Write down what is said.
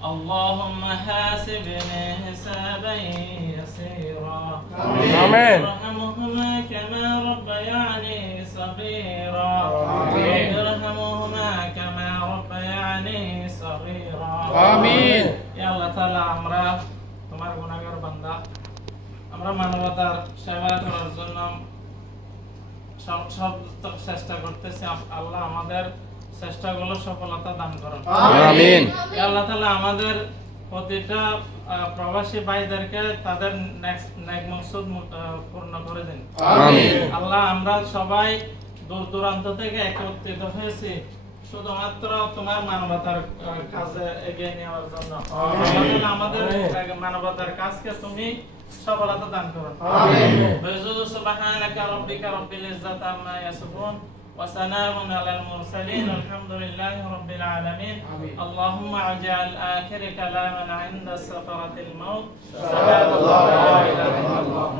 اللهم حاسبني حسابا يسيرا آمين. ارحمهما كما ربياني صغيرا ارحمهما كما ربياني صغيرا آمين. يا الله تعالى আমরা তোমার গুনাহগার বান্দা আমরা মানবতার সেবা করার জন্য সব চেষ্টা করতেছি আল্লাহ আমাদের চেষ্টাগুলো সফলতা দান করুন আমিন আল্লাহ তাআলা আমাদের প্রতিটা প্রবাসী ভাইদেরকে তাদের নেক মাকসুদ পূর্ণ করে দিন আমিন আল্লাহ আমরা সবাই দূর দূরান্ত থেকে একত্রিত হয়েছি শুধুমাত্র তোমার মানবতার কাজে এগিয়ে নেওয়ার জন্য আল্লাহ আমাদের মানবতার কাজকে তুমি সফলতা দান করুন আমিন সুবহানাকা রাব্বিকা রাব্বিল ইজ্জাতি আম্মা ইয়াসিফুন وسلام على المرسلين الحمد لله رب العالمين اللهم اجعل آخر كلامنا عند سكرة الموت لا إله إلا الله